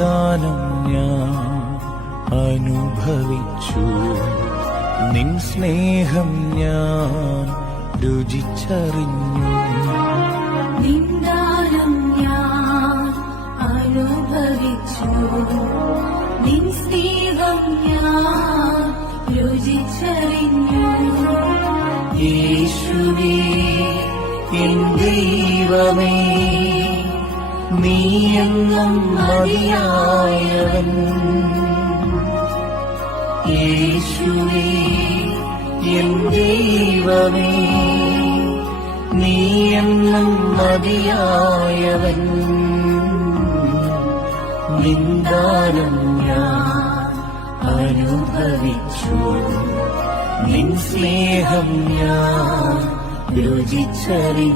നിന്ദാനം ഞാൻ അനുഭവിച്ചു, നിൻ സ്നേഹം ഞാൻ രുചിച്ചറിഞ്ഞു. നിന്ദാനം ഞാൻ അനുഭവിച്ചു, നിൻ സ്നേഹം ഞാൻ രുചിച്ചറിഞ്ഞു. യേശുവേ എൻ ദൈവമേ, നീയെന്നും മതിയായവൻ. യേശുവേ എൻ ദൈവമേ, നീയെന്നും മതിയായവൻ. നിന്ദാനം ഞാൻ അനുഭവിച്ചു, നിൻ സ്നേഹം ഞാൻ രുചിച്ചറിഞ്ഞു.